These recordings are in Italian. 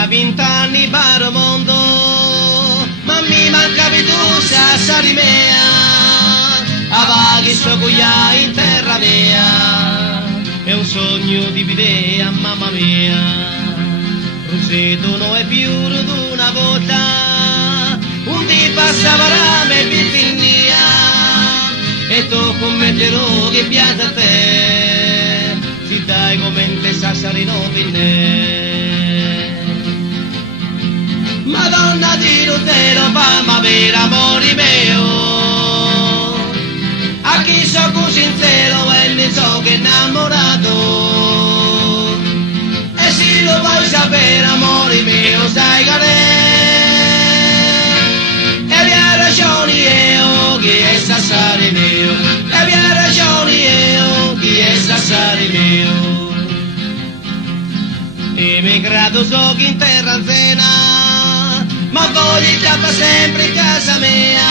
a 20 anni baro mondo, ma mi mancavi tu, sassari mea, avaghi scioglia in terra mea, è un sogno di videa, mamma mia, Roseto non è più d'una volta, un di passava rame pittignia, e tu commetterò che piace a te, si dai come te sassari non vinne. Madonna di Lutero, mamma vera, amore mio, a chi so così sincero e ne so che innamorato, e se lo vuoi sapere, amore mio, sai che e aveva ragione io, chi è sassari mio, e aveva ragione io, chi è sassari mio, emigrato so che in terra anzena, ma voglio chiappa sempre in casa mia,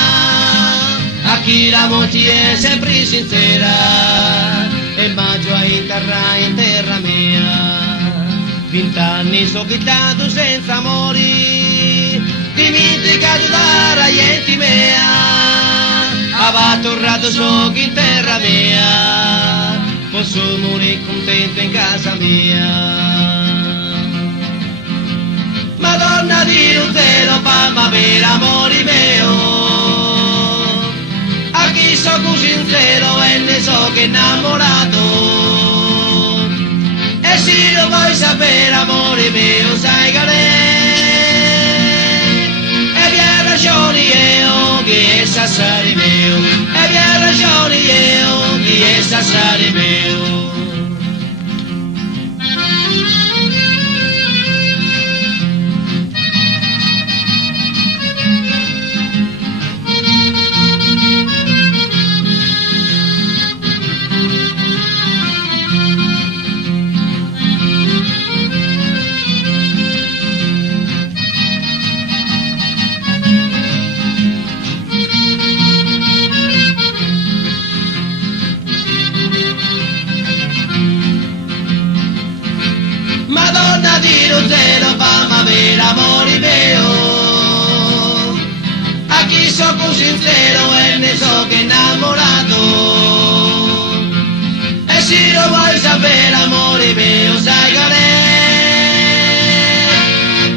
a chi la moglie è sempre sincera, e maggio a interrà in terra mia. 20 anni so chittato senza amori, dimenticato da raienti mea, aveva tornato so che in terra mia, posso morire contento in casa mia. Madonna di Lutero, mamma vera, amore mio, a chi so così sincero e ne so che innamorato, e se lo vuoi sapere, amore mio, sai che e vi ha ragione io, chi è sassari mio, e vi ha ragione io, chi è sassari mio. Madonna di Lutero, mamma vera, amore mio, a chi so così sincero e ne so che innamorato, e se lo vuoi sapere, amore mio, sai che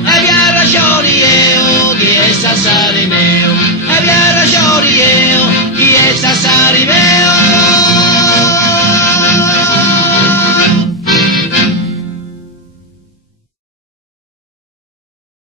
e vi ha ragione io, chi è sassari mio, e vi ha ragione io, chi è sassari mio.